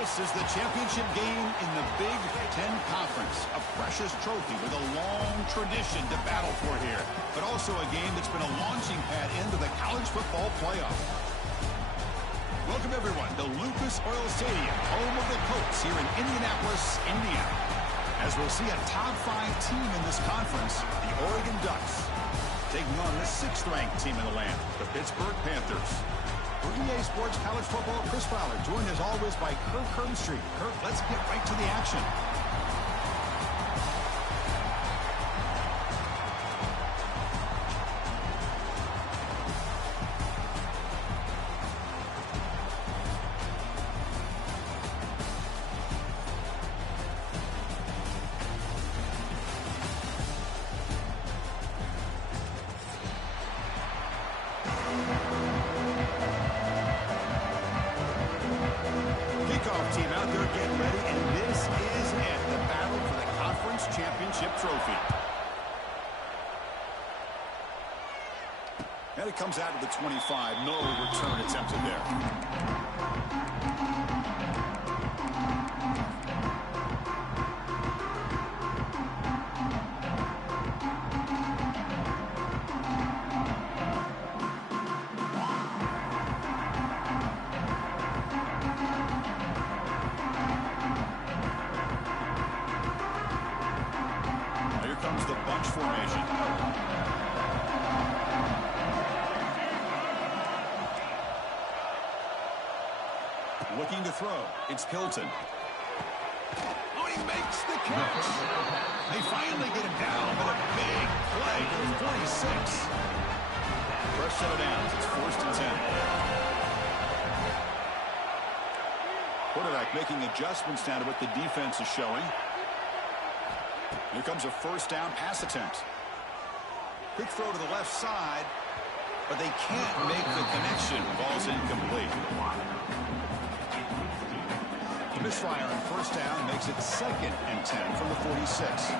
This is the championship game in the Big Ten Conference. A precious trophy with a long tradition to battle for here. But also a game that's been a launching pad into the college football playoff. Welcome, everyone, to Lucas Oil Stadium, home of the Colts here in Indianapolis, Indiana. As we'll see a top-5 team in this conference, the Oregon Ducks, taking on the 6th-ranked team in the land, the Pittsburgh Panthers. For EA Sports College Football, Chris Fowler, joined as always by Kirk Herbstreit. Kirk, let's get right to the action. Team out there getting ready, and this is it, the battle for the conference championship trophy. And it comes out to the 25. No return attempted there. Comes the bunch formation. Looking to throw. It's Hilton. Oh, he makes the catch. They finally get him down, but a big play for 46. First set of downs. It's 1st and 10. Quarterback making adjustments now to what the defense is showing. Here comes a first down pass attempt. Quick throw to the left side, but they can't make the connection. Ball's incomplete. The misfire on first down makes it 2nd and 10 from the 46.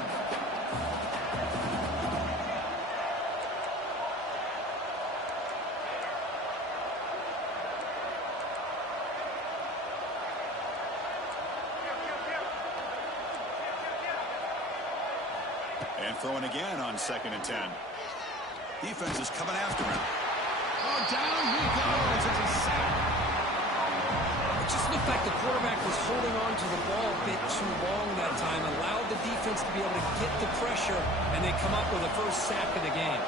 And throwing again on 2nd and 10. Defense is coming after him. Oh, down he goes. It's a sack. It just looked like the quarterback was holding on to the ball a bit too long that time, allowed the defense to be able to get the pressure, and they come up with the first sack of the game.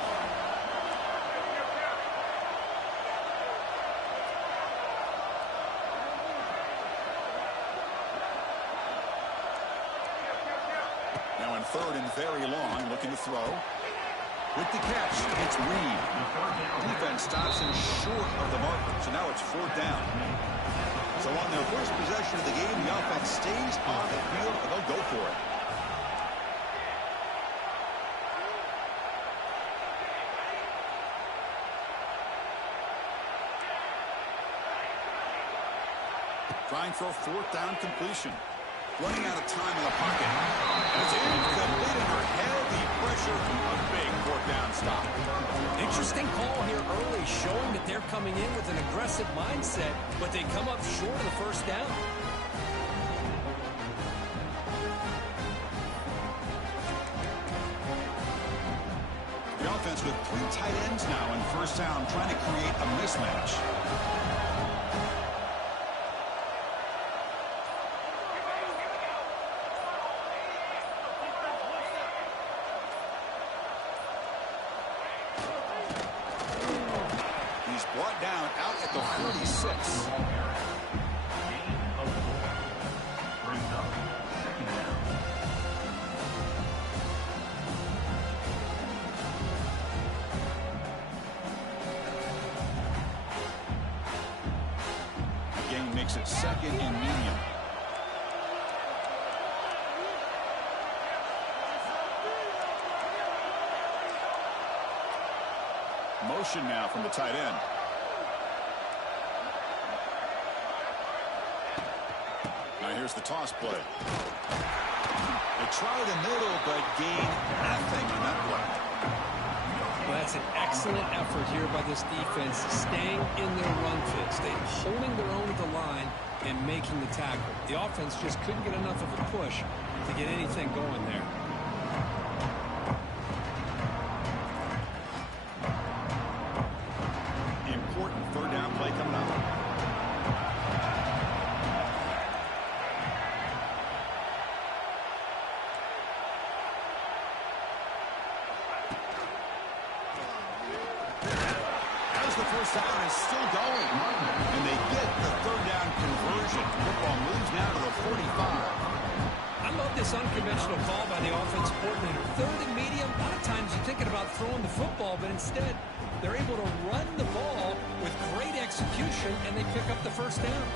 Now in 3rd and very long, looking to throw. With the catch, it's Reed. Defense stops him short of the marker, so now it's 4th down. So on their first possession of the game, the offense stays on the field, and they'll go for it. Trying for a 4th down completion. Running out of time in the pocket. And it's incomplete under heavy pressure. A big 4th down stop. Interesting call here early, showing that they're coming in with an aggressive mindset, but they come up short of the first down. The offense with 3 tight ends now in first down, trying to create a mismatch. He's brought down out at the 46. Gain makes it 2nd and medium. Motion now from the tight end. Now here's the toss play. They try the middle, but gain nothing on that play. Well, that's an excellent effort here by this defense, staying in their run fit, holding their own at the line and making the tackle. The offense just couldn't get enough of a push to get anything going there. Important third down play coming up. The first down is still going, and they get the third down conversion. Football moves now to the 45. I love this unconventional call by the offensive coordinator. Third and medium, a lot of times you're thinking about throwing the football, but instead they're able to run the ball with great execution, and they pick up the first down.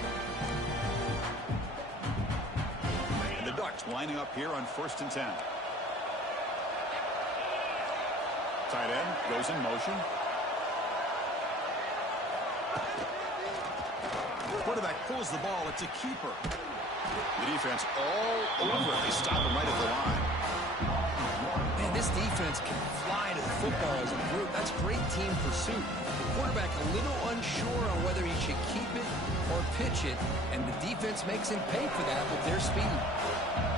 And the Ducks lining up here on 1st and 10. Tight end goes in motion. Quarterback pulls the ball. It's a keeper. The defense all over it. They stop him right at the line. Man, this defense can fly to the football as a group. That's great team pursuit. The quarterback a little unsure on whether he should keep it or pitch it, and the defense makes him pay for that with their speed.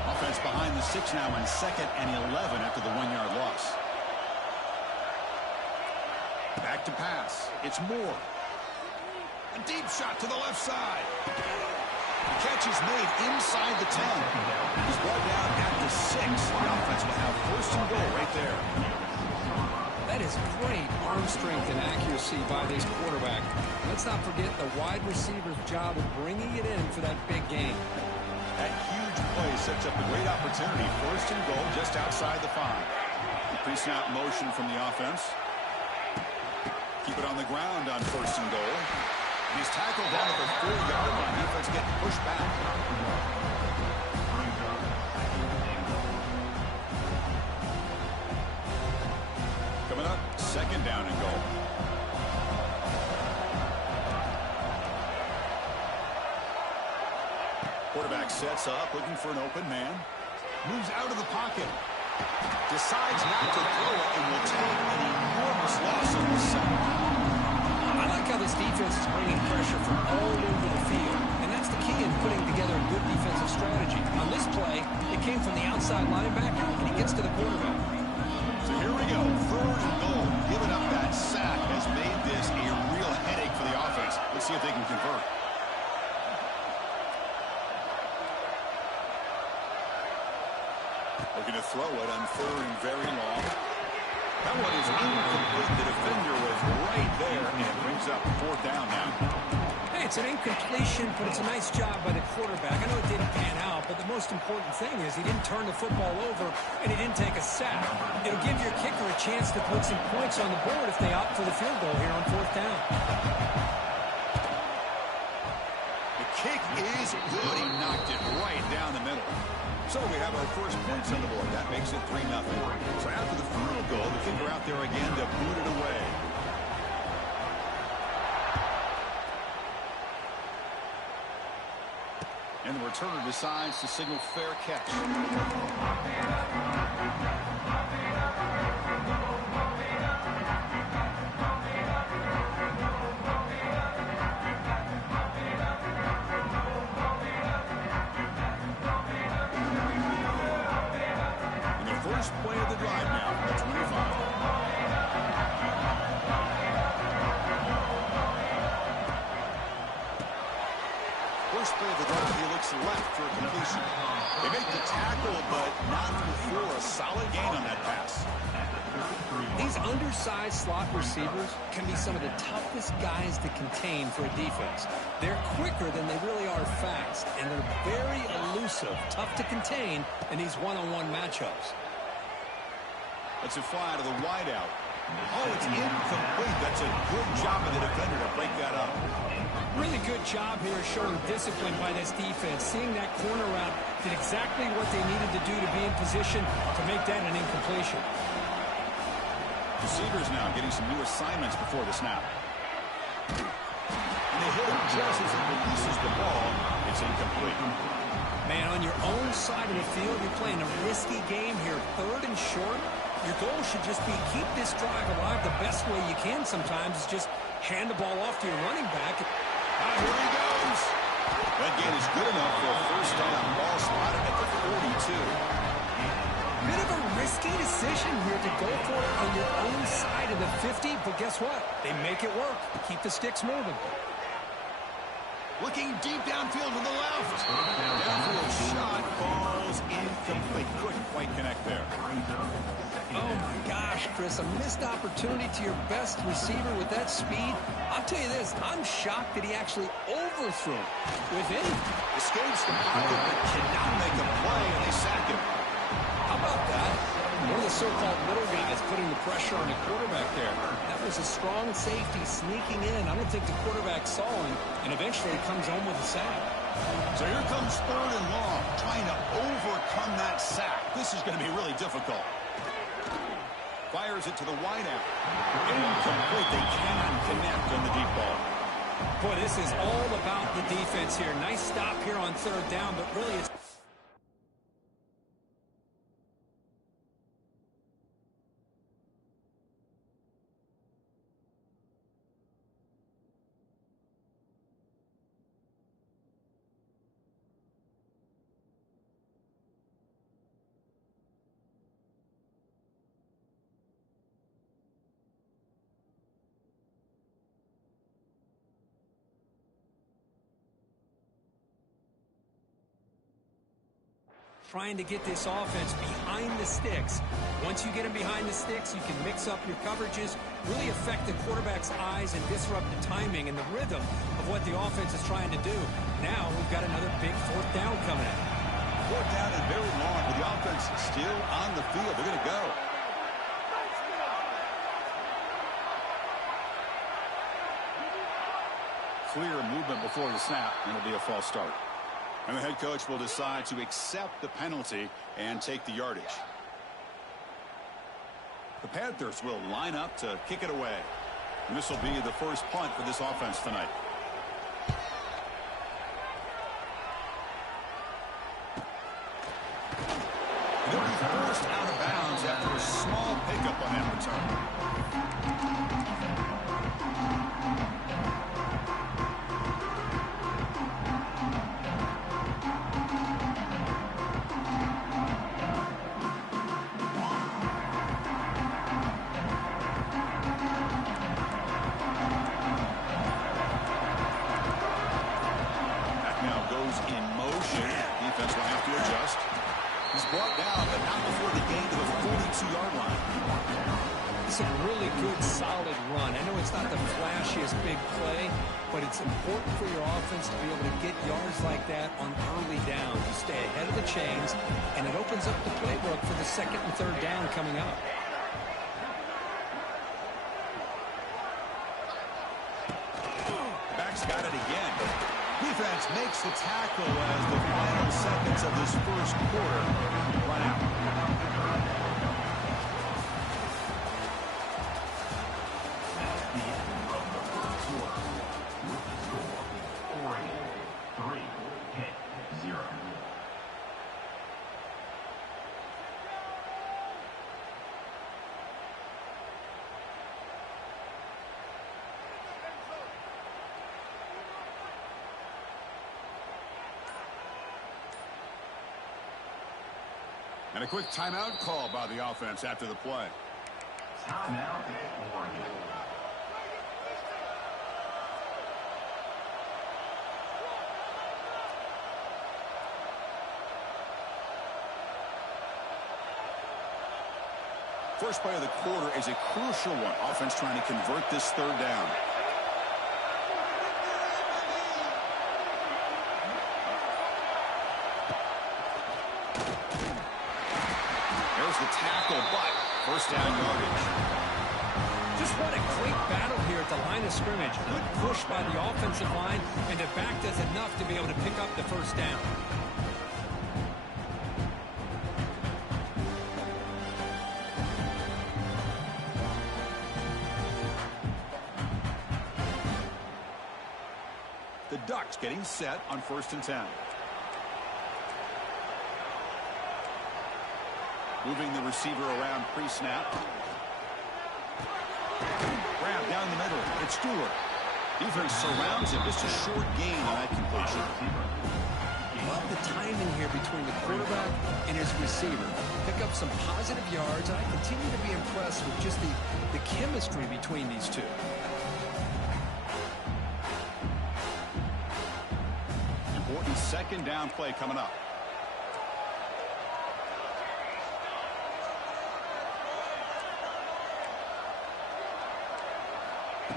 Offense behind the 6 now on 2nd and 11 after the 1-yard loss. Back to pass. It's Moore. A deep shot to the left side. The catch is made inside the 10. He's brought down at the 6. The offense will have 1st and goal right there. That is great arm strength and accuracy by this quarterback. Let's not forget the wide receiver's job of bringing it in for that big game. That huge play sets up a great opportunity. 1st and goal just outside the 5. Pre-snap motion from the offense. Keep it on the ground on 1st and goal. He's tackled down at the 4-yard line. Defense getting pushed back. Coming up, 2nd down and goal. Quarterback sets up, looking for an open man. Moves out of the pocket. Decides not to throw it and will take an enormous loss on the 2nd. I like how this defense is bringing pressure from all over the field, and that's the key in putting together a good defensive strategy. On this play, it came from the outside linebacker, and he gets to the quarterback. So here we go, 3rd and goal. Giving up that sack has made this a real headache for the offense. Let's see if they can convert. Looking to throw it on 3rd and very long. That one is incomplete. The defender was right there and brings up 4th down now. Hey, it's an incompletion, but it's a nice job by the quarterback. I know it didn't pan out, but the most important thing is he didn't turn the football over and he didn't take a sack. It'll give your kicker a chance to put some points on the board if they opt for the field goal here on 4th down. The kick is good. He knocked it right down the middle. So we have our first points on the board. That makes it 3-0. So after the field goal, the kicker out there again to boot it away. And the returner decides to signal fair catch. First play of the drive now, the 25. First play of the drive, he looks left for a completion. They make the tackle, but not before a solid gain on that pass. These undersized slot receivers can be some of the toughest guys to contain for a defense. They're quicker than they really are fast, and they're very elusive, tough to contain in these one-on-one matchups. That's a fly to the wideout. Oh, it's incomplete. That's a good job of the defender to break that up. Really good job here showing discipline by this defense. Seeing that corner route did exactly what they needed to do to be in position to make that an incompletion. Receivers now getting some new assignments before the snap. And they hit him just as he releases the ball. It's incomplete. Man, on your own side of the field, you're playing a risky game here. 3rd and short. Your goal should just be keep this drive alive. The best way you can sometimes is just hand the ball off to your running back. Here he goes. That gain is good enough for a first down. Ball spotted at the 42. Bit of a risky decision here to go for it on your own side of the 50, but guess what? They make it work. Keep the sticks moving. Looking deep downfield to the left. Downfield shot falls incomplete. Couldn't quite connect there. Oh, my gosh, Chris, a missed opportunity to your best receiver with that speed. I'll tell you this, I'm shocked that he actually overthrew with any. Escapes the pocket, but cannot make a play, and they sack him. How about that? One of the so-called little guys putting the pressure on the quarterback there. That was a strong safety sneaking in. I don't think the quarterback saw him, and eventually he comes home with a sack. So here comes 3rd and long, trying to overcome that sack. This is going to be really difficult. Fires it to the wideout. Incomplete. They cannot connect on the deep ball. Boy, this is all about the defense here. Nice stop here on 3rd down, but really it's... trying to get this offense behind the sticks. Once you get them behind the sticks, you can mix up your coverages, really affect the quarterback's eyes and disrupt the timing and the rhythm of what the offense is trying to do. Now we've got another big 4th down coming up. 4th down and very long, but the offense still on the field. They're going to go. Clear movement before the snap, and it'll be a false start. And the head coach will decide to accept the penalty and take the yardage. The Panthers will line up to kick it away. And this will be the first punt for this offense tonight. They'll be forced out of bounds after a small pickup on that return. Brought down, but not before the gain to the 42-yard line. It's a really good, solid run. I know it's not the flashiest big play, but it's important for your offense to be able to get yards like that on early downs. You stay ahead of the chains, and it opens up the playbook for the 2nd and 3rd down coming up. Back's got it again. Defense makes the tackle as the final seconds of this first quarter run out. That's the end of the first quarter. With the score, Oregon 3, Pitt 0. And a quick timeout call by the offense after the play. Timeout, Oregon. First play of the quarter is a crucial one. Offense trying to convert this 3rd down. The tackle, but first down yardage. Just what a great battle here at the line of scrimmage. Good push by the offensive line, and the back does enough to be able to pick up the first down. The Ducks getting set on 1st and 10. Moving the receiver around pre-snap. Grab down the middle. It's Stewart. Defense surrounds him. Just a short gain on that completion. Love the timing here between the quarterback and his receiver. Pick up some positive yards, and I continue to be impressed with just the chemistry between these two. Important second down play coming up.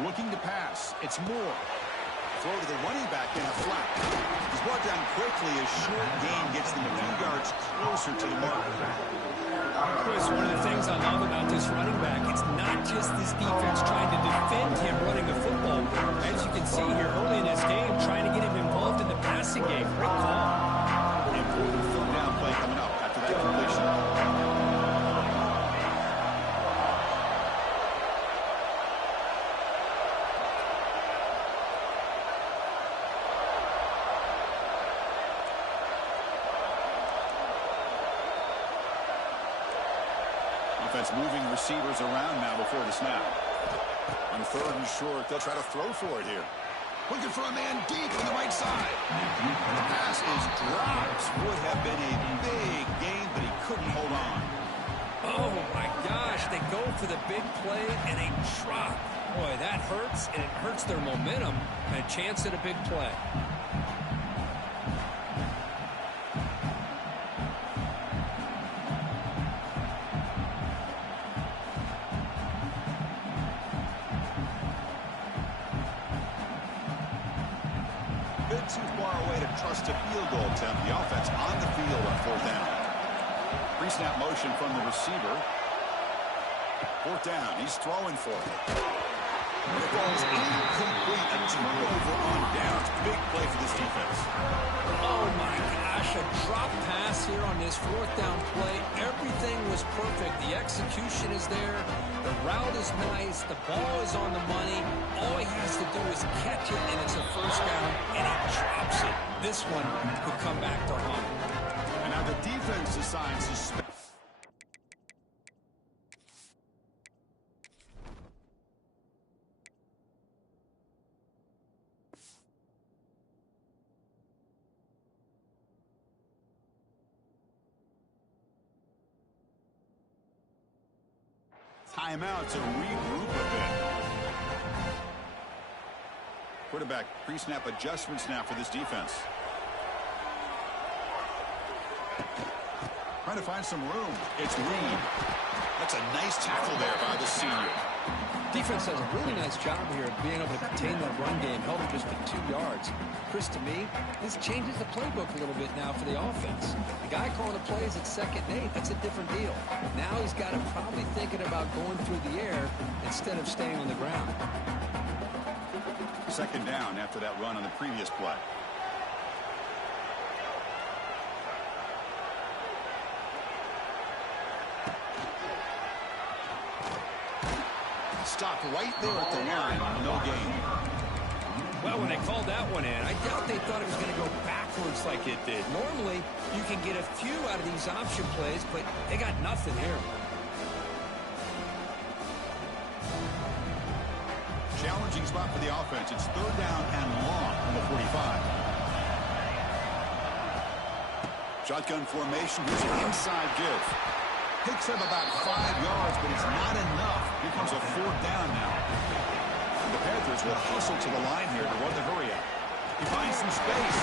Looking to pass. It's Moore. Throw to the running back in a flat. He's brought down quickly. A short gain gets them a few yards closer to the mark. Chris, one of the things I love about this running back, it's not just this defense trying to defend him running the football. As you can see here early in this game, trying to get him involved in the passing game. Great call. Important third down play coming up after that completion. Offense moving receivers around now before the snap. On third and short, they'll try to throw for it here. Looking for a man deep on the right side. The pass is dropped. Would have been a big gain, but he couldn't hold on. Oh, my gosh. They go for the big play, and they drop. Boy, that hurts, and it hurts their momentum and a chance at a big play. Too far away to trust a field goal attempt. The offense on the field on fourth down. Pre-snap motion from the receiver. Fourth down. He's throwing for it. The ball's incomplete. A turnover on downs. Big play for this defense. Oh, my gosh. A drop pass here on this fourth down play. Everything was perfect. The execution is there. The route is nice. The ball is on the money. All he has to do is catch it, and it's a first down, and he drops it. This one could come back to haunt him. And now the defense decides to spend. Timeout to regroup a bit. Quarterback pre-snap adjustments now for this defense. Trying to find some room. It's Reed. That's a nice tackle there by the senior. Defense does a really nice job here of being able to contain that run game, held him just to 2 yards. Chris, to me, this changes the playbook a little bit now for the offense. The guy calling the plays at 2nd and 8, that's a different deal. Now he's got him probably thinking about going through the air instead of staying on the ground. Second down after that run on the previous play. Stopped right there at the line. No gain. Well, when they called that one in, I doubt they thought it was going to go backwards like it did. Normally, you can get a few out of these option plays, but they got nothing here. Challenging spot for the offense. It's third down and long from the 45. Shotgun formation. Here's an inside give. Picks up about 5 yards, but it's not enough. Here comes a fourth down now. The Panthers will hustle to the line here to run the hurry up. He finds some space.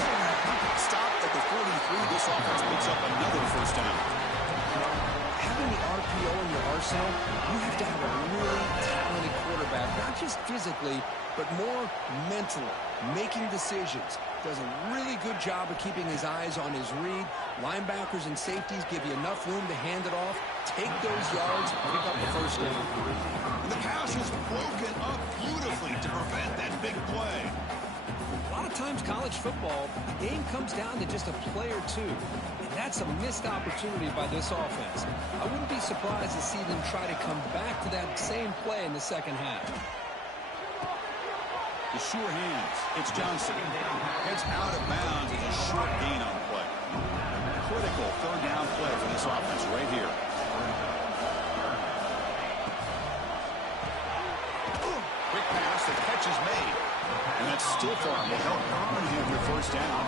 Stopped at the 43. This offense picks up another first down. Having the RPO in your arsenal, you have to have a really talented quarterback, not just physically, but more mentally, making decisions. Does a really good job of keeping his eyes on his read. Linebackers and safeties give you enough room to hand it off, take those yards, pick up the first down. And the pass is broken up beautifully to prevent that big play. A lot of times college football, the game comes down to just a play or two. And that's a missed opportunity by this offense. I wouldn't be surprised to see them try to come back to that same play in the second half. The sure hands. It's Johnson. Gets out of bounds. It's a short gain on the play. Critical third down play for this offense right here. stiff arm will help earn him the first down.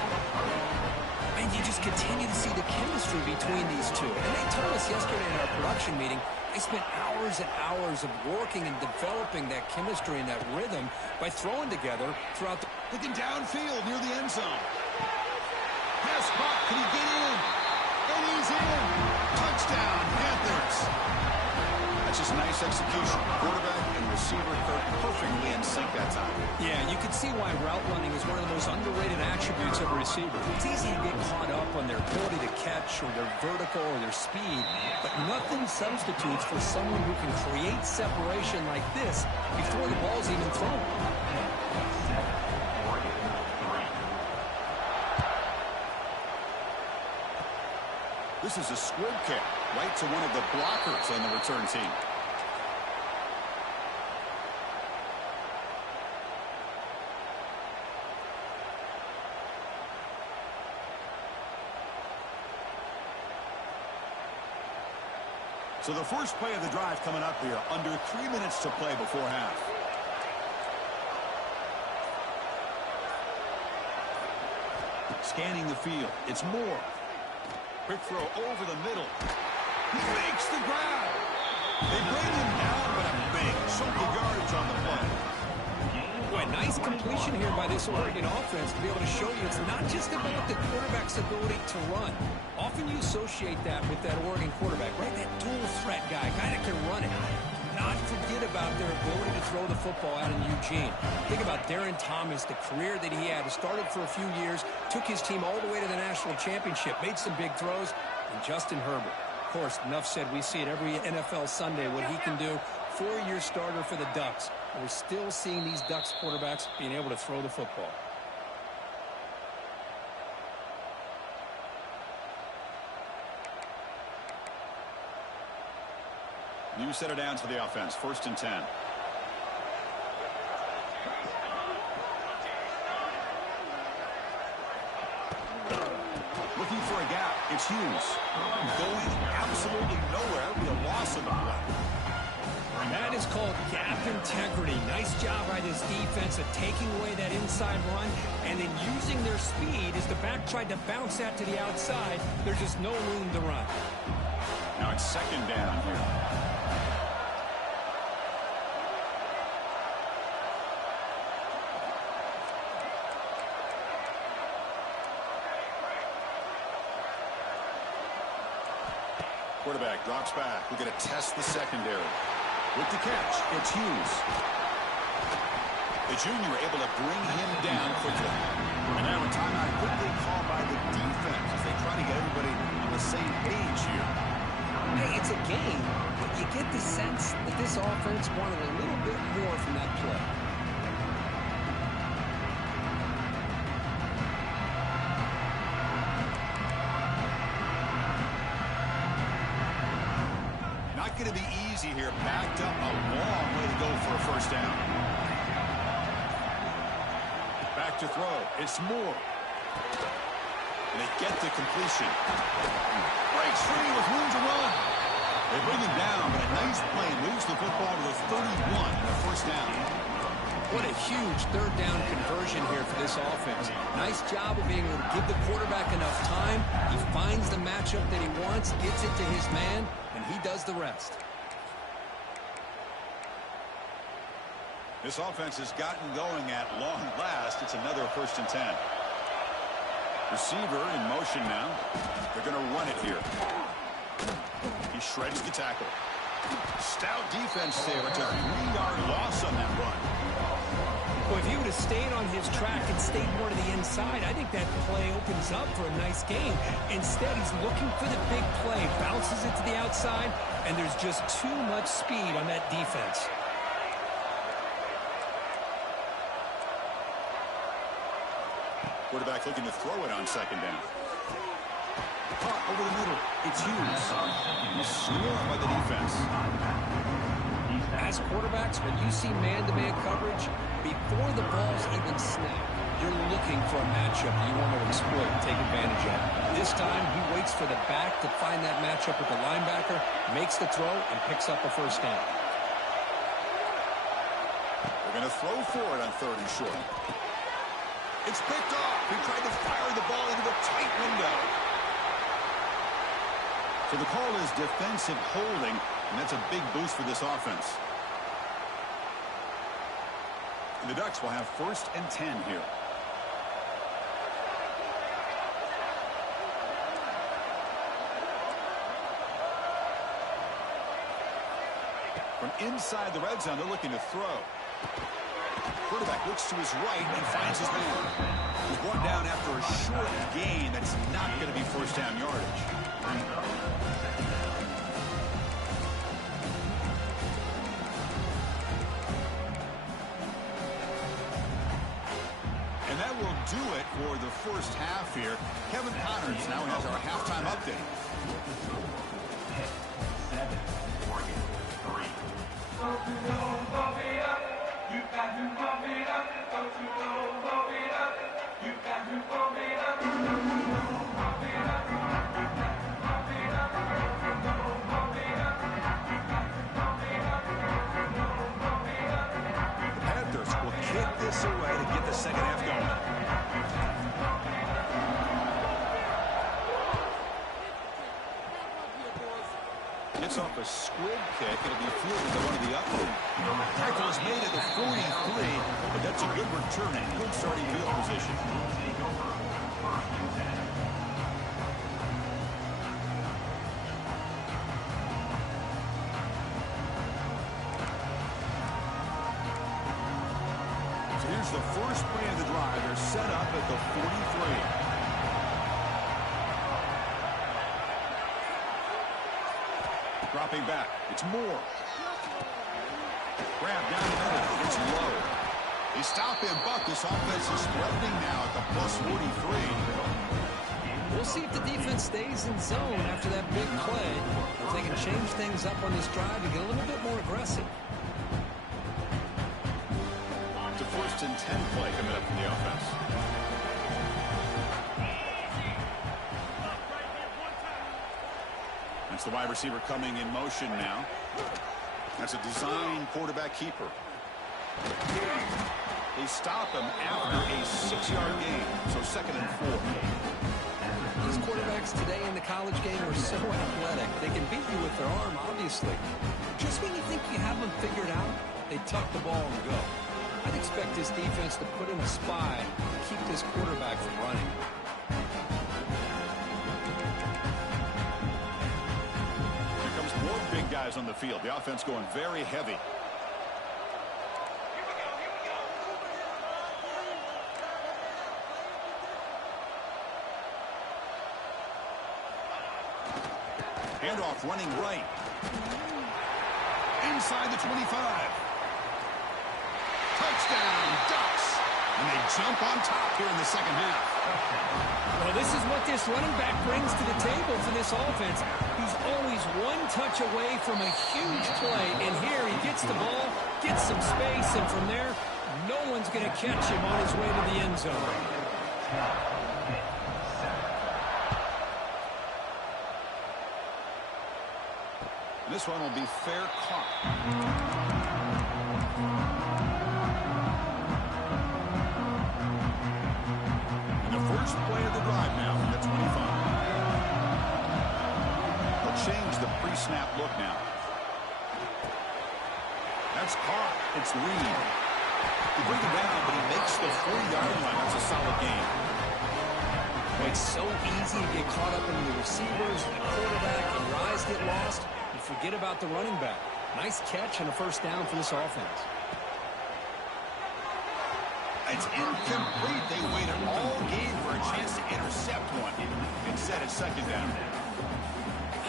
And you just continue to see the chemistry between these two. And they told us yesterday in our production meeting, they spent hours and hours of working and developing that chemistry and that rhythm by throwing together throughout the... Looking downfield near the end zone. Pass caught. Can he get in? And he's in. Touchdown, Panthers. That's just nice execution. Quarterback and receiver perfectly in sync that time. Yeah, you can see why route running is one of the most underrated attributes of a receiver. It's easy to get caught up on their ability to catch or their vertical or their speed, but nothing substitutes for someone who can create separation like this before the ball's even thrown. This is a squib kick right to one of the blockers on the return team. So the first play of the drive coming up here, under 3 minutes to play before half. Scanning the field, it's Moore. Quick throw over the middle. He makes the grab. They bring him down, but a big chunk of yardage on the play. Boy, nice completion here by this Oregon offense to be able to show you it's not just about the quarterback's ability to run. Often you associate that with that Oregon quarterback, right? That dual threat guy that can run it. Do not forget about their ability to throw the football out in Eugene. Think about Darren Thomas, the career that he had. He started for a few years, took his team all the way to the national championship, made some big throws, and Justin Herbert. Of course, enough said, we see it every NFL Sunday what he can do. 4-year starter for the Ducks. And we're still seeing these Ducks quarterbacks being able to throw the football. New set of downs for the offense. 1st and 10. Looking for a gap. It's Hughes. Going absolutely nowhere with a loss of the play. That is called gap integrity. Nice job by this defense of taking away that inside run and then using their speed as the back tried to bounce that to the outside. There's just no room to run. Now it's 2nd down here. Quarterback drops back. We're going to test the secondary. With the catch, it's Hughes. The junior able to bring him down quickly. And now a timeout quickly called by the defense as they try to get everybody on the same page here. Hey, it's a game, but you get the sense that this offense wanted a little bit more from that play. Not going to be easy here. Backed up a long way to go for a 1st down. Back to throw. It's Moore. And they get the completion. Breaks free with room to run. They bring him down, but a nice play and moves the football to the 31 and a 1st down. What a huge 3rd down conversion here for this offense. Nice job of being able to give the quarterback enough time. He finds the matchup that he wants, gets it to his man, and he does the rest. This offense has gotten going at long last. It's another 1st and 10. Receiver in motion now. They're going to run it here. He shreds the tackle. Stout defense there. It's a 3-yard loss on that run. Well, if he would have stayed on his track and stayed more to the inside, I think that play opens up for a nice game. Instead, he's looking for the big play, bounces it to the outside, and there's just too much speed on that defense. Quarterback looking to throw it on 2nd down. Caught over the middle. It's Hughes. He's scored by the defense. As quarterbacks, when you see man-to-man coverage, before the ball's even snapped, you're looking for a matchup you want to exploit and take advantage of. This time, he waits for the back to find that matchup with the linebacker, makes the throw, and picks up a 1st down. They're going to throw for it on 3rd and short. It's picked off. He tried to fire the ball into a tight window. So the call is defensive holding, and that's a big boost for this offense. And the Ducks will have 1st and 10 here. From inside the red zone, they're looking to throw. Quarterback looks to his right and finds his man. He's brought down after a short gain. That's not going to be 1st down yardage. And that will do it for the 1st half here. Kevin Connors now has our halftime update. 7, Oregon 3. Don't you know, bump it up. You got to bump it up. Don't you know, bump it up. You got to bump it up. Don't you know, bump it up. You got to bump it up. Don't you know, bump it up. You got to bump it up. Don't you know, bump it up. The Panthers will kick this away to get the second half going. Gets off a squib kick. It'll be fielded to one of the upper. Tackle is made at the 43, but that's a good return and good starting field position. Take over 1st and 10. So here's the first play of the drive. They're set up at the 43. Dropping back. It's Moore. Grab down the middle. It's low. They stop him, but this offense is threatening now at the plus 43. We'll see if the defense stays in zone after that big play. If they can change things up on this drive and get a little bit more aggressive. It's a 1st and 10 play coming up from the offense. That's the wide receiver coming in motion now. That's a design quarterback keeper. They stop him after a 6-yard gain, so 2nd and 4. These quarterbacks today in the college game are so athletic. They can beat you with their arm, obviously. Just when you think you have them figured out, they tuck the ball and go. I'd expect this defense to put in a spy to keep this quarterback from running. Here comes more big guys on the field. The offense going very heavy. Handoff running right. Inside the 25. Touchdown, Ducks. And they jump on top here in the second half. Well, this is what this running back brings to the table for this offense. He's always one touch away from a huge play. And here he gets the ball, gets some space, and from there, no one's going to catch him on his way to the end zone. This one will be fair caught. And the first play of the drive now from the 25. They'll change the pre-snap look now. That's caught. It's Reed. He brings it down, but he makes the 40-yard line. That's a solid game. It's so easy to get caught up in the receivers, the quarterback, and your eyes get lost. Forget about the running back. Nice catch and a first down for this offense. It's incomplete. They waited all game for a chance to intercept one. Instead, it's second down.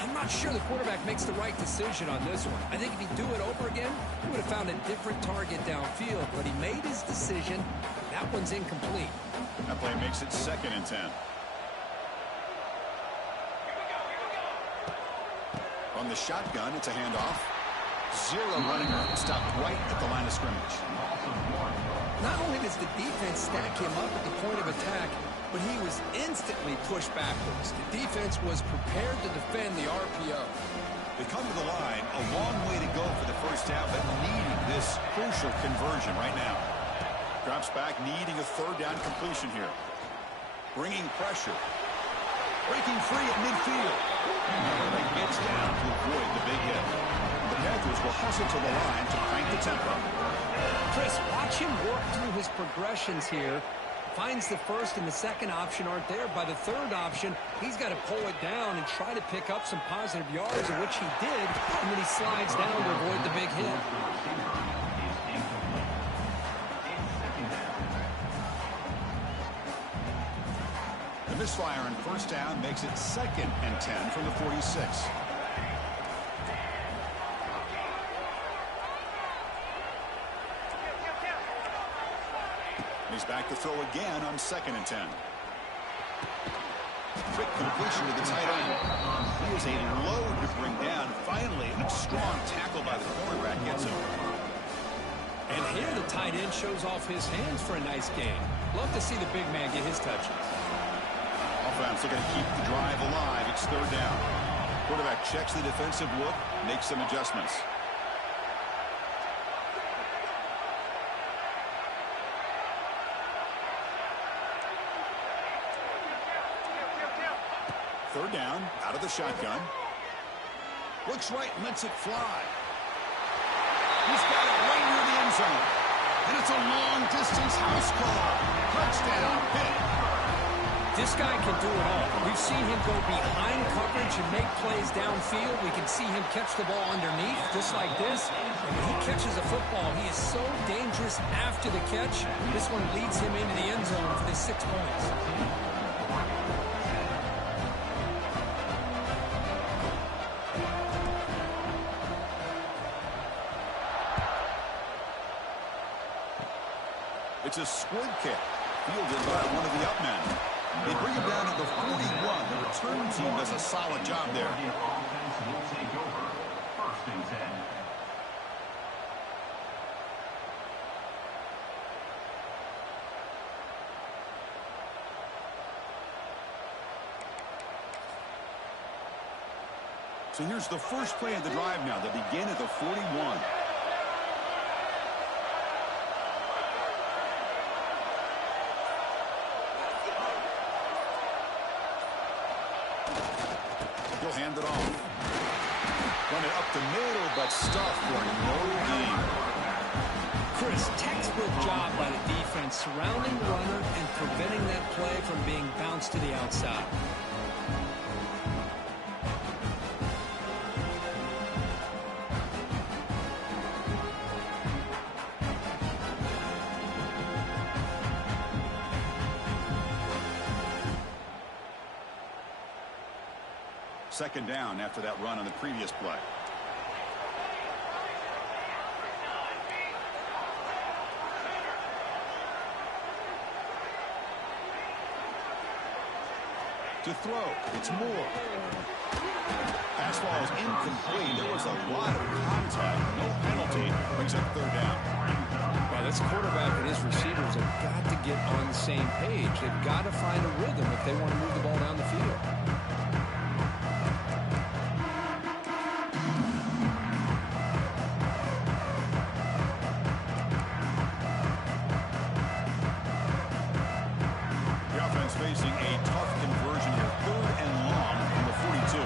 I'm not sure the quarterback makes the right decision on this one. I think if he'd do it over again, he would have found a different target downfield. But he made his decision. That one's incomplete. That play makes it 2nd and 10. On the shotgun, it's a handoff. Zero running room. Stopped right at the line of scrimmage. Not only does the defense stack him up at the point of attack, but he was instantly pushed backwards. The defense was prepared to defend the RPO. They come to the line, a long way to go for the first half, but needing this crucial conversion right now. Drops back, needing a third down completion here. Bringing pressure. Breaking free at midfield. He gets down to avoid the big hit. The Panthers will hustle to the line to crank the tempo. Chris, watch him work through his progressions here. Finds the first and the second option aren't there. By the third option, he's got to pull it down and try to pick up some positive yards, of which he did, and then he slides down to avoid the big hit. The misfire on first down makes it 2nd and 10 from the 46. He's back to throw again on 2nd and 10. Quick completion to the tight end. He is a load to bring down. Finally, a strong tackle by the quarterback gets him. And here the tight end shows off his hands for a nice gain. Love to see the big man get his touches. Offense looking to keep the drive alive. It's 3rd down. Quarterback checks the defensive look, makes some adjustments. Third down, out of the shotgun. Looks right, lets it fly. He's got it right near the end zone. And it's a long-distance house call. Touchdown, Pitt. This guy can do it all. We've seen him go behind coverage and make plays downfield. We can see him catch the ball underneath, just like this. And when he catches a football, he is so dangerous after the catch. This one leads him into the end zone for the 6 points. It's a squib kick, fielded by one of the up men. They bring him down at the 41. The return team does a solid job there. The offense will take over. 1st and 10. So here's the first play of the drive now. They begin at the 41. He'll hand it off. Run it up the middle, but stuffed for no gain. Chris, textbook job by the defense surrounding the runner and preventing that play from being bounced to the outside. Second down after that run on the previous play. To throw, it's Moore. Pass ball is incomplete. There was a lot of contact. No penalty. Brings up 3rd down. Well, this quarterback and his receivers have got to get on the same page. They've got to find a rhythm if they want to move the ball down the field. Facing a tough conversion here. 3rd and long from the 42.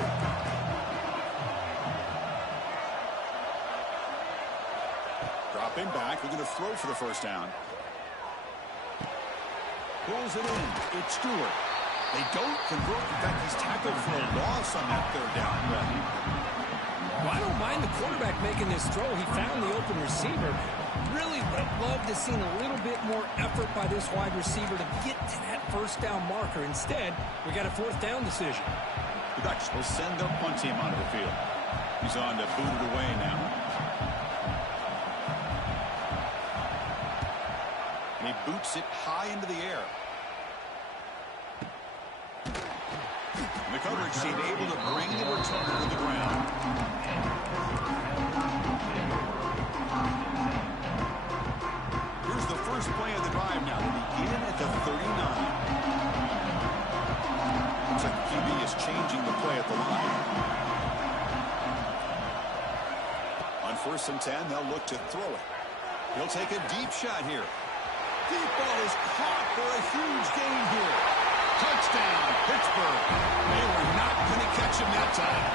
Dropping back. We're going to throw for the 1st down. Pulls it in. It's Stewart. They don't convert. In fact, he's tackled for a loss on that 3rd down. Well, I don't mind the quarterback making this throw. He found the open receiver. Really would have loved to have seen a little bit more effort by this wide receiver to get to that 1st down marker. Instead, we got a 4th down decision. The Ducks will send their punt team onto the field. He's on to boot it away now. And he boots it high into the air. And the coverage seemed able to bring the returner to the ground. Here's the first play of the drive now. They begin at the 39. Looks like the QB is changing the play at the line. On 1st and 10, they'll look to throw it. He'll take a deep shot here. Deep ball is caught for a huge gain here. Touchdown, Pittsburgh. They were not going to catch him that time.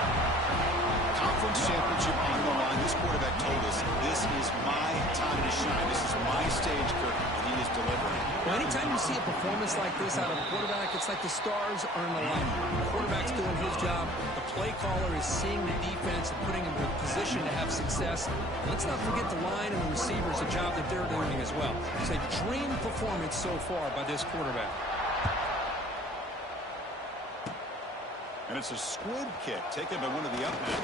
Conference championship on the line. This quarterback told us, this is my time to shine. This is my stage, Kirk, and he is delivering. Well, anytime you see a performance like this out of a quarterback, it's like the stars are in alignment. The quarterback's doing his job. The play caller is seeing the defense and putting him in a position to have success. Let's not forget the line and the receivers, a job that they're doing as well. It's a dream performance so far by this quarterback. And it's a squib kick taken by one of the up men.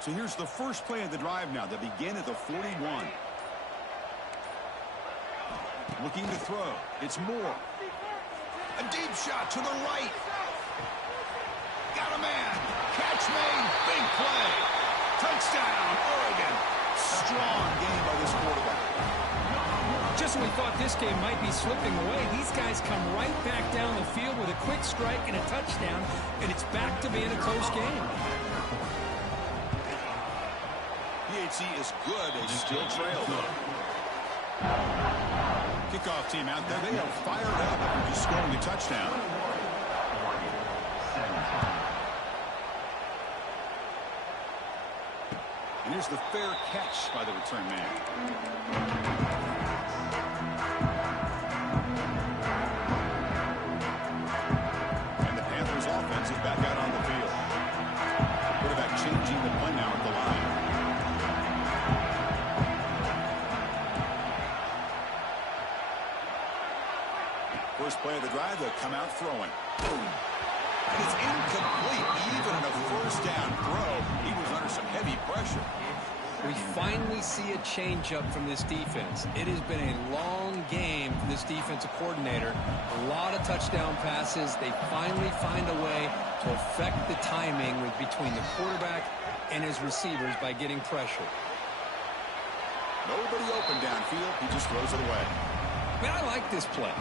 So here's the first play of the drive now. They begin at the 41. Looking to throw. It's Moore. A deep shot to the right. Got a man. Catch made. Big play. Touchdown, Oregon. Strong game by this quarterback. Just when we thought this game might be slipping away, these guys come right back down the field with a quick strike and a touchdown, and it's back to being a close game. PHC is good. They still trail, though. Kickoff team out there. They are fired up after just scoring a touchdown. And here's the fair catch by the return man. And the Panthers offense is back out on the field. Quarterback changing the play now at the line. First play of the drive, they'll come out throwing. Boom. And it's incomplete. Even in a first down throw, he was under some heavy pressure. We finally see a change-up from this defense. It has been a long game for this defensive coordinator. A lot of touchdown passes. They finally find a way to affect the timing between the quarterback and his receivers by getting pressure. Nobody open downfield. He just throws it away. Man, I like this play.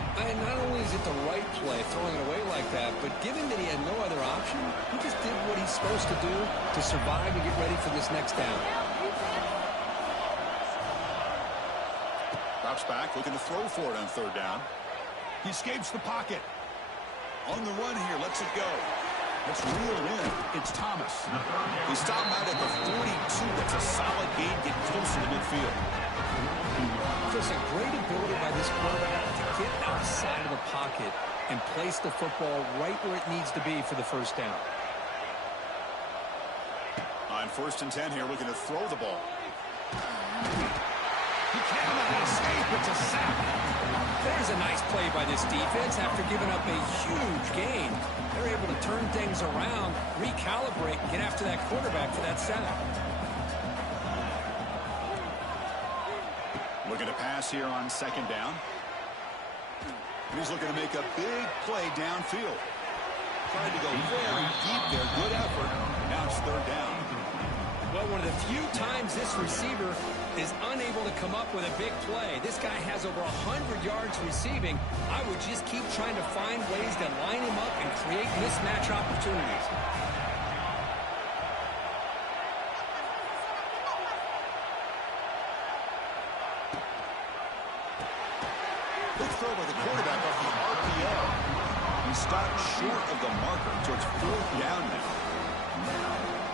Not only is it the right play, throwing it away like that, but given that he had no other option, he just did what he's supposed to do to survive and get ready for this next down. Drops back, looking to throw for it on third down. He escapes the pocket. On the run here, lets it go. Let's reel it in. It's Thomas. He stopped out at the 42. That's a solid gain, get closer to midfield. Just a great ability by this quarterback to get outside of the pocket and place the football right where it needs to be for the first down. On 1st and 10 here, looking to throw the ball. He cannot escape. It's a sack. There's a nice play by this defense after giving up a huge gain. They're able to turn things around, recalibrate, and get after that quarterback for that sack. Looking to pass here on 2nd down. He's looking to make a big play downfield. Trying to go very deep there. Good effort. Now it's 3rd down. Well, one of the few times this receiver is unable to come up with a big play. This guy has over 100 yards receiving. I would just keep trying to find ways to line him up and create mismatch opportunities. Good throw by the quarterback off the RPO. He stopped short of the marker, so it's 4th down now.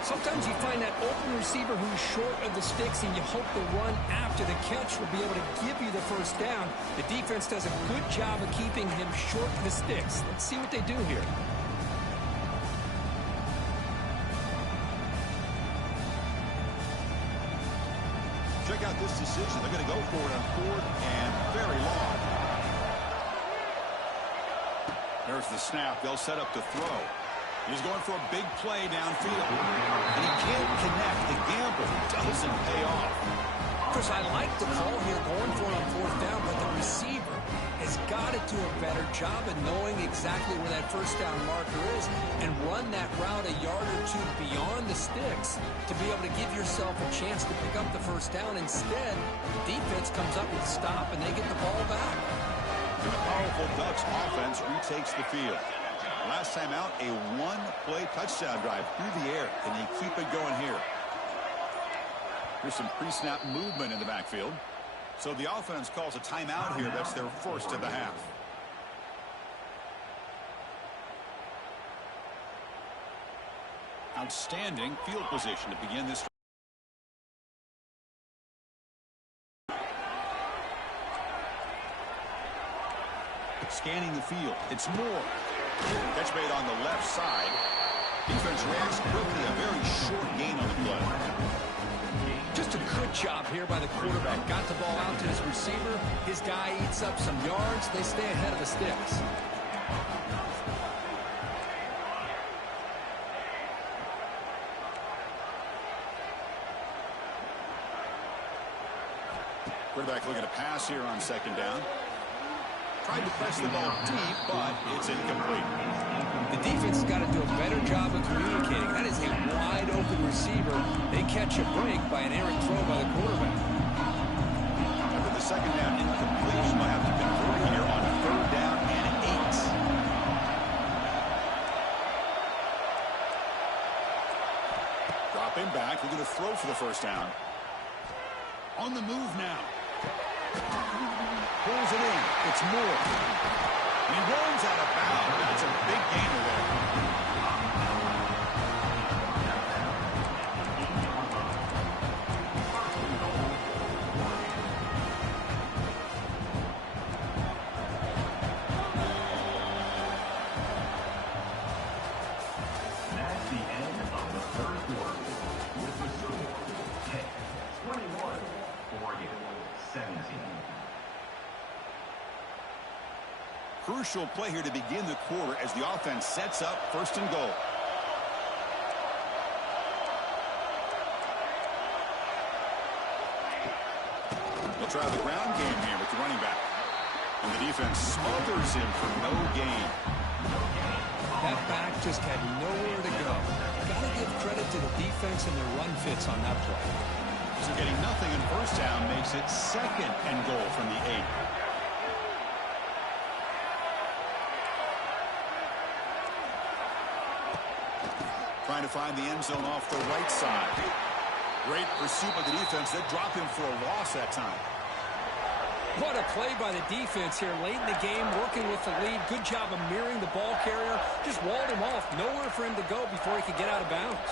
Sometimes you find that open receiver who's short of the sticks, and you hope the run after the catch will be able to give you the first down. The defense does a good job of keeping him short of the sticks. Let's see what they do here. Check out this decision. They're going to go for it on 4th and very long. There's the snap. They'll set up to throw. He's going for a big play downfield. And he can't connect. The gamble doesn't pay off. Chris, I like the call here going for it on 4th down, but the receiver has got to do a better job of knowing exactly where that first down marker is and run that route a yard or two beyond the sticks to be able to give yourself a chance to pick up the first down. Instead, the defense comes up with a stop, and they get the ball back. And the powerful Ducks offense retakes the field. Last time out, a one-play touchdown drive through the air. Can they keep it going here? Here's some pre-snap movement in the backfield. So the offense calls a timeout here. That's their first of the half. Outstanding field position to begin this. Scanning the field. It's Moore. Catch made on the left side. Defense reacts quickly. A very short gain on the play. Just a good job here by the quarterback. Got the ball out to his receiver. His guy eats up some yards. They stay ahead of the sticks. Quarterback looking to pass here on second down. Tried to press the ball deep, but it's incomplete. The defense has got to do a better job of communicating. That is a wide-open receiver. They catch a break by an errant throw by the quarterback. After the second down incompletion, they'll have to convert here on third down and 8. Dropping back, looking to throw for the first down. On the move now. Pulls it in. It's Moore. And he rolls out of bounds. That's a big gainer there. That's the end of the third quarter. With the score, 10-21, Oregon 17. Crucial play here to begin the quarter as the offense sets up first and goal. They'll try the ground game here with the running back. And the defense smothers him for no gain. That back just had nowhere to go. Got to give credit to the defense and their run fits on that play. So getting nothing in first down makes it second and goal from the 8. Trying to find the end zone off the right side. Great pursuit by the defense. They drop him for a loss that time. What a play by the defense here late in the game, working with the lead. Good job of mirroring the ball carrier. Just walled him off. Nowhere for him to go before he could get out of bounds.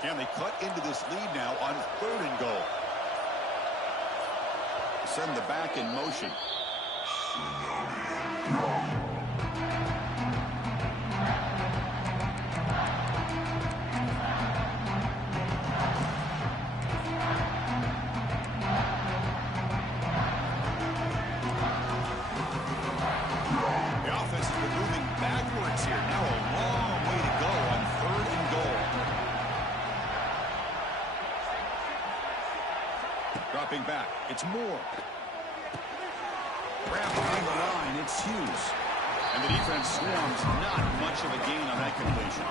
Can they cut into this lead now on third and goal? Send the back in motion. The offense has been moving backwards here. Now a long way to go on third and goal. Dropping back. It's Moore. Wrapped behind the line. It's Hughes. And the defense swarms. Not much of a gain on that completion.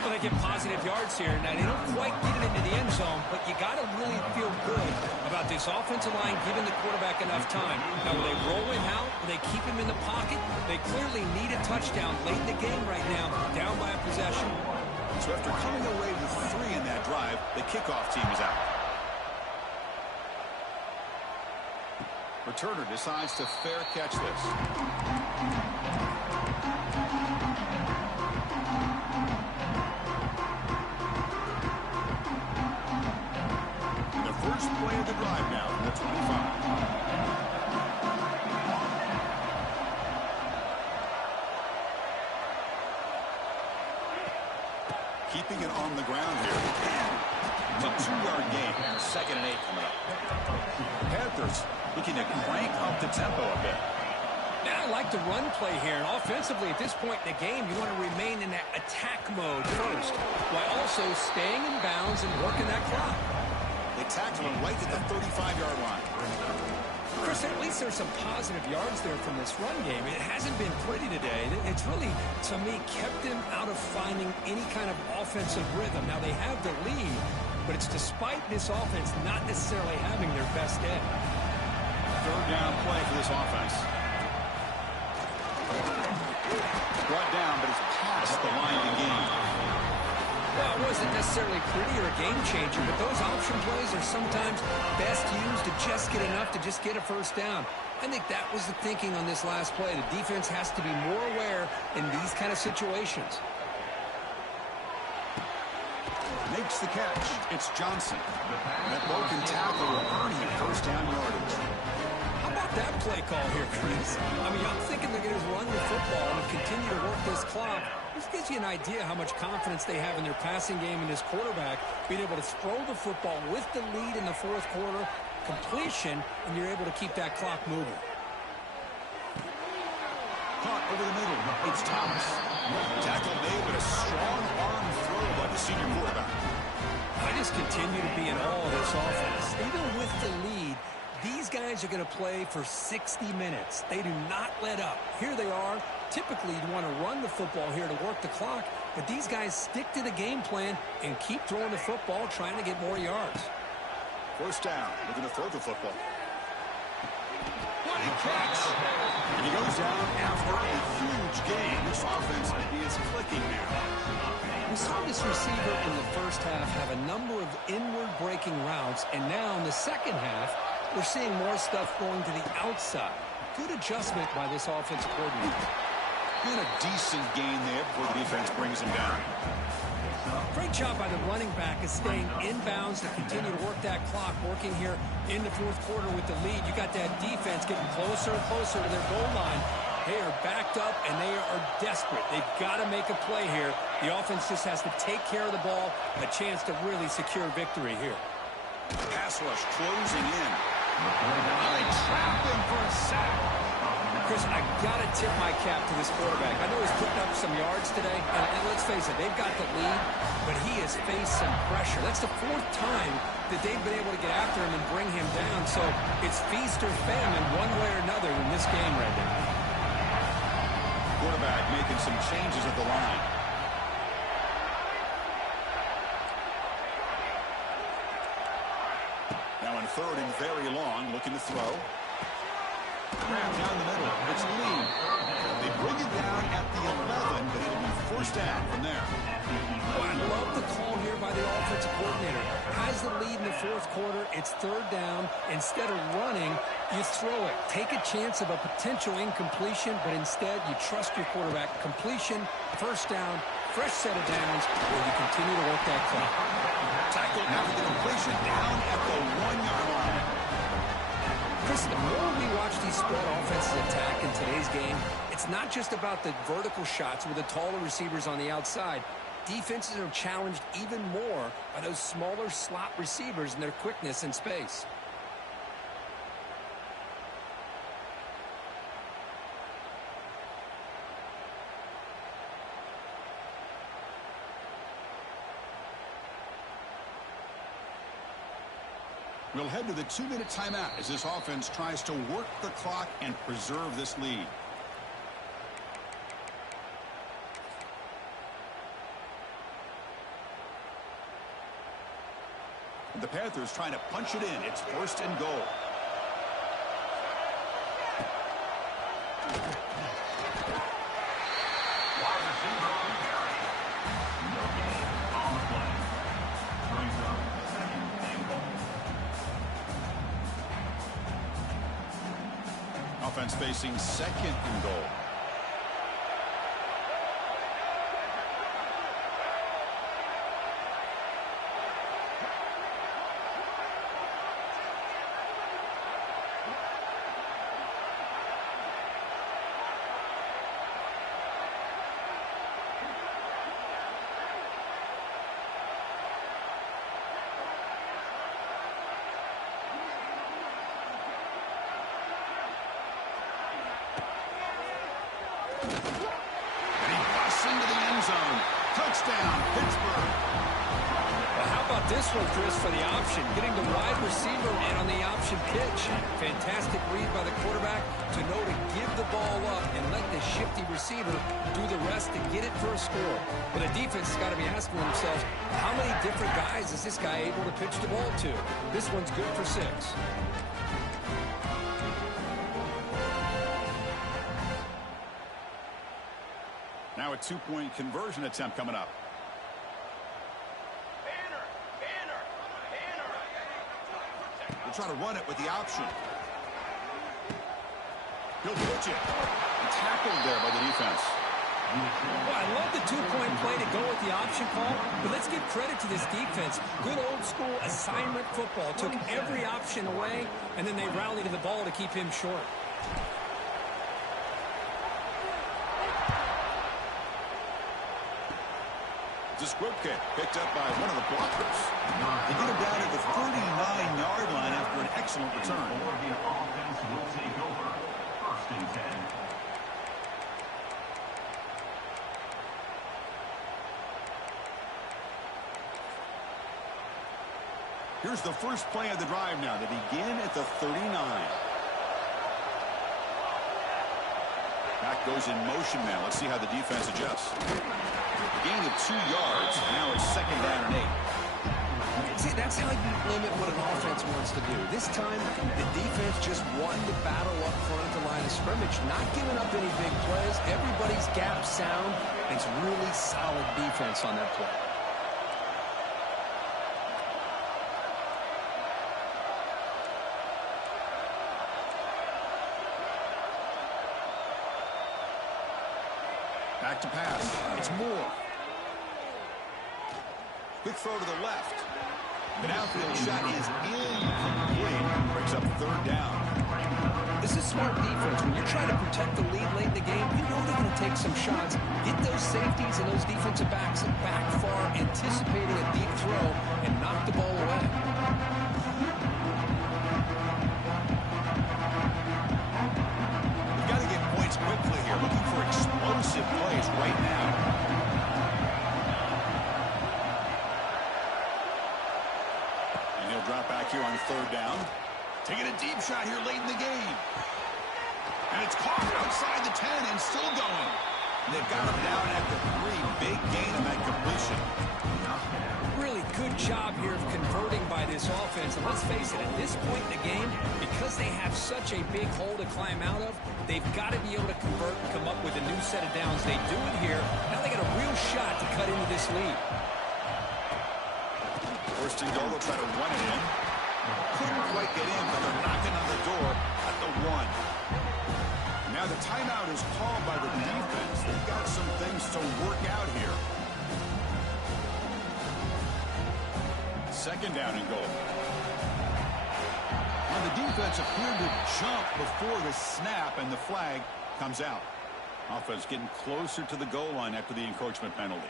Well, they get positive yards here. Now, they don't quite get it into the end zone, but you got to really feel good about this offensive line giving the quarterback enough time. Now, will they roll him out? Will they keep him in the pocket? They clearly need a touchdown late in the game right now, down by a possession. So after coming away with 3 in that drive, the kickoff team is out. Returner decides to fair catch this. The first play of the drive now from the 25. Keeping it on the ground here. It's a 2-yard gain. Second and 8 coming up. Panthers looking to crank up the tempo a bit. Now, I like the run play here, and offensively at this point in the game, you want to remain in that attack mode first, while also staying in bounds and working that clock. They tackle him right at the 35-yard line. Chris, at least there's some positive yards there from this run game. It hasn't been pretty today. It's really, to me, kept them out of finding any kind of offensive rhythm. Now, they have the lead, but it's despite this offense not necessarily having their best day. Third down play for this offense. Brought down, but it's past the line to gain. Well, it wasn't necessarily pretty or a game changer, but those option plays are sometimes best used to just get enough to just get a first down. I think that was the thinking on this last play. The defense has to be more aware in these kind of situations. Makes the catch. It's Johnson. That broken tackle will earn him first down yardage. How about that play call here, Chris? I mean, I'm thinking they're going to run the football and continue to work this clock. This gives you an idea how much confidence they have in their passing game and this quarterback being able to throw the football with the lead in the fourth quarter, completion, and you're able to keep that clock moving. Caught over the middle. It's Thomas. Tackle made, but a strong arm throw by the senior quarterback. I just continue to be in awe of this offense. Even with the lead, these guys are going to play for 60 minutes. They do not let up. Here they are. Typically, you'd want to run the football here to work the clock, but these guys stick to the game plan and keep throwing the football, trying to get more yards. First down. Looking to throw the football. What a catch! And he goes down after a huge gain. This offense is clicking now. We saw this receiver in the first half have a number of inward breaking routes, and now in the second half, we're seeing more stuff going to the outside. Good adjustment by this offensive coordinator. And a decent gain there before the defense brings him down. Great job by the running back is staying inbounds to continue to work that clock, working here in the fourth quarter with the lead. You got that defense getting closer and closer to their goal line. They are backed up, and they are desperate. They've got to make a play here. The offense just has to take care of the ball, a chance to really secure victory here. Pass rush closing in. They trap him for a sack. Chris, I got to tip my cap to this quarterback. I know he's putting up some yards today, and let's face it, they've got the lead, but he has faced some pressure. That's the fourth time that they've been able to get after him and bring him down, so it's feast or famine one way or another in this game right now. Quarterback making some changes at the line. Now in third and very long, looking to throw. Grab down the middle. It's Lee. They bring it down at the 11, but it'll be first down from there. Well, I love the call here by the offensive coordinator. Has the lead in the fourth quarter. It's third down. Instead of running, you throw it. Take a chance of a potential incompletion, but instead you trust your quarterback. Completion, first down, fresh set of downs, where you continue to work that clock. Tackle after the completion down at the 1-yard line. Chris, the more we watch these spread offenses attack in today's game, it's not just about the vertical shots with the taller receivers on the outside. Defenses are challenged even more by those smaller slot receivers and their quickness in space. We'll head to the 2-minute timeout as this offense tries to work the clock and preserve this lead. The Panthers trying to punch it in. It's first and goal. Wide receiver on the carry. No gain on the play. Brings up second and goal. Offense facing second and goal. Touchdown, Pittsburgh. Well, how about this one, Chris, for the option? Getting the wide receiver in on the option pitch. Fantastic read by the quarterback to know to give the ball up and let the shifty receiver do the rest to get it for a score. But the defense has got to be asking themselves, how many different guys is this guy able to pitch the ball to? This one's good for 6. Now a 2-point conversion attempt coming up. We'll try to run it with the option. He'll pitch it. Tackled there by the defense. Well, I love the 2-point play to go with the option call, but let's give credit to this defense. Good old-school assignment football. Took every option away, and then they rallied to the ball to keep him short. It's a squib kick picked up by one of the blockers. They get him down at the 39-yard line after an excellent return. Oregon offense will take over. 1st and 10. Here's the first play of the drive now. They begin at the 39. Back goes in motion now. Let's see how the defense adjusts. A gain of 2 yards. Now it's 2nd down and 8. See, that's how you limit what an offense wants to do. This time, the defense just won the battle up front at the line of scrimmage, not giving up any big plays. Everybody's gap sound. It's really solid defense on that play. Back to pass. It's Moore. Quick throw to the left. The downfield shot is incomplete. Brings up 3rd down. This is smart defense. When you're trying to protect the lead late in the game, you know they're going to take some shots. Get those safeties and those defensive backs back far, anticipating a deep throw, and knock the ball away. We've got to get points quickly here. Looking for explosive plays right now. Drop back here on 3rd down. Taking a deep shot here late in the game. And it's caught outside the 10 and still going. And they've got him down at the 3. Big gain on that completion. Really good job here of converting by this offense. And let's face it, at this point in the game, because they have such a big hole to climb out of, they've got to be able to convert and come up with a new set of downs. They do it here. Now they got a real shot to cut into this lead. 1st and goal, they'll try to run it in. Couldn't quite get in, but they're knocking on the door at the 1. Now the timeout is called by the defense. They've got some things to work out here. 2nd down and goal. And the defense appeared to jump before the snap, and the flag comes out. Offense getting closer to the goal line after the encroachment penalty.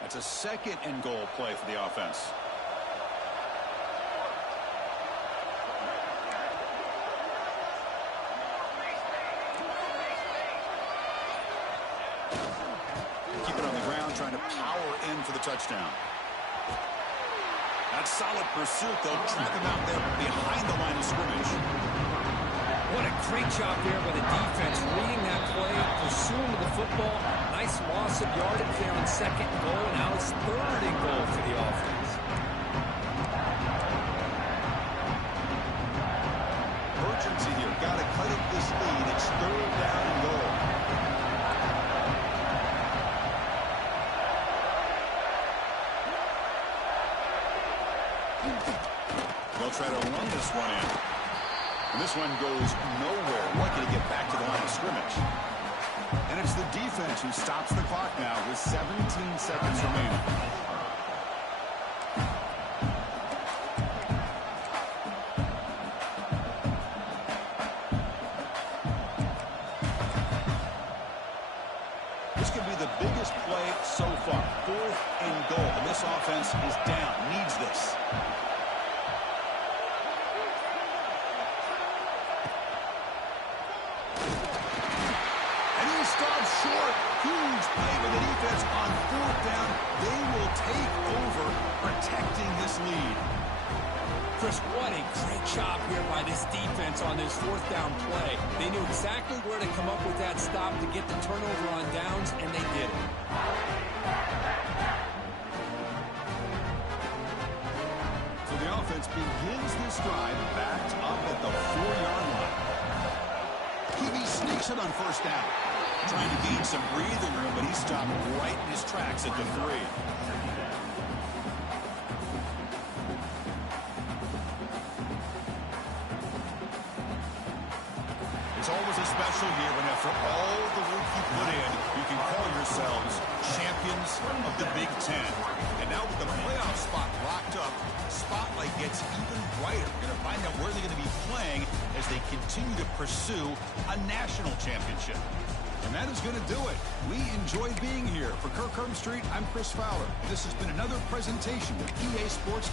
That's a 2nd and goal play for the offense. Keep it on the ground, trying to power in for the touchdown. That's solid pursuit. They'll track him out there behind the line of scrimmage. What a great job there by the defense, reading that play, pursuing the football. Nice loss of yardage there on 2nd and goal. Now it's 3rd and goal for the offense. Urgency here. Got to cut it this lead. It's 3rd down and goal. They'll try to run this one in. And this one goes nowhere. Lucky to get back to the line of scrimmage. And it's the defense who stops the clock now with 17 seconds remaining. This could be the biggest play so far. 4th and goal. And this offense is down. Needs this. stops short. Huge play by the defense on fourth down. They will take over protecting this lead. Chris, what a great job here by this defense on this fourth down play. They knew exactly where to come up with that stop to get the turnover on downs, and they did it. So the offense begins this drive backed up at the 4-yard line. He sneaks it on first down. Trying to gain some breathing room, but he's stopped right in his tracks at the 3. It's always a special year when after all the work you put in, you can call yourselves champions of the Big Ten. And now with the playoff spot locked up, spotlight gets even brighter. We're going to find out where they're going to be playing as they continue to pursue a national championship. And that is going to do it. We enjoyed being here. For Kirk Street, I'm Chris Fowler. This has been another presentation of EA Sports.